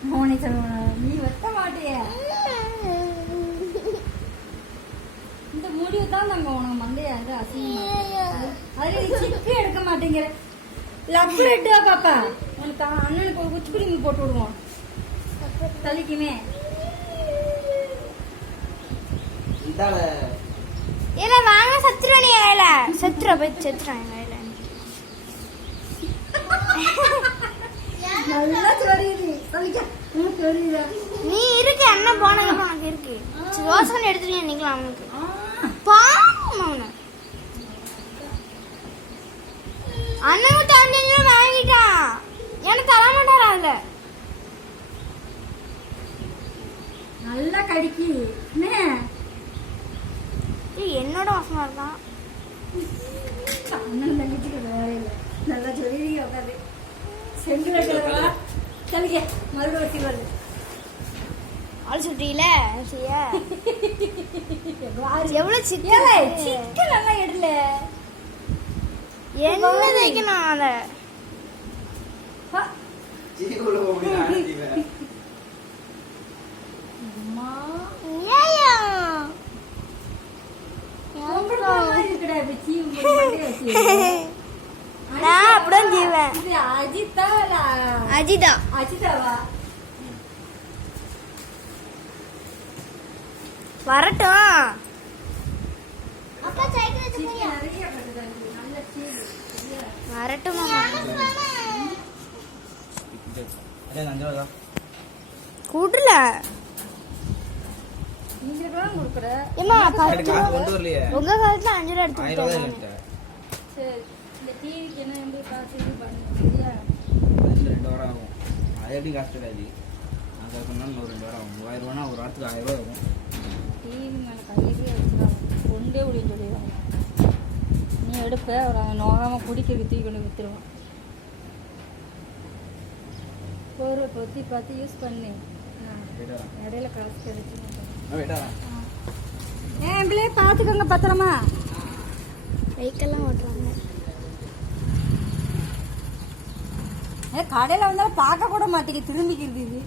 நீ வெட்ட மாட்டிய. இந்த முடிவு தான் நாங்க உனக்கு மண்டைய அசிங்கமா அதுல சிக்கு எடுக்க மாட்டேங்கிற. லப்ரெட்டா பாப்பா உனக்கு அண்ணனுக்கு ஒரு குச்சி குடிமி போட்டு விடுவோம் தலைக்குமே. இல்ல வாங்க சத்துருவா நீ வேல சத்துருவா போய் செத்துறாங்க வேல. நல்லா தெரியுது சொல்லிக்க. தெரியுதா நீ இருக்கு அண்ணன் போனது உனக்கு இருக்கு. யோசனை எடுத்துட்டு நிக்கலாம் அவனுக்கு பாவம் அவனை. அண்ணன் 5 ரூபா வாங்கிட்டான் எனக்கு தர மாட்டாரா அதுல. நல்லா கடிக்கி என்னோட வாசமா இருக்கான். அண்ணன் தங்கச்சிக்கு வேற இல்லை. நல்லா சொல்லிருக்கீங்க உட்காந்து சென்று வைக்கிறவா சொல்லிக்க மறுபடியும் வச்சு வருது ஆள் சுட்டியில எவ்வளவு சிக்கன் நல்லா எடுல என்ன வைக்கணும் அத நான் அப்படிதான் செய்வேன். அஜிதா அஜிதாவா வரட்டும். வரட்டும் கூட்டுல உங்க காலத்துல 5 ரூபா எடுத்து. இந்த டிவிக்கு என்ன எப்படி காசு இது பண்ணுங்க 2 வாரம் ஆகும். அது எப்படி காசு கிடையாது. அங்கே சொன்னாலும் ஒரு 2 வாரம் ஆகும். 3000 ரூபானா ஒரு வாரத்துக்கு 1000 ரூபா ஆகும். டிவி மேலே கையிலே வச்சுருவாங்க கொண்டே முடியும் சொல்லிடுவாங்க. நீ எடுப்ப அவர் அவன் நோகாமல் குடிக்கிறதுக்கு தூக்கி கொண்டு விற்றுருவான். ஒரு பொத்தி பார்த்து யூஸ் பண்ணு. இடையில காசு கிடைச்சி ஏன் பிள்ளைய பார்த்துக்கோங்க பத்திரமா. பைக்கெல்லாம் ஓட்டுறாங்க. கடையில் வந்தாலும் பார்க்க கூட மாட்டேங்க திரும்பிக்கிறது இது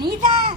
நீ தான்.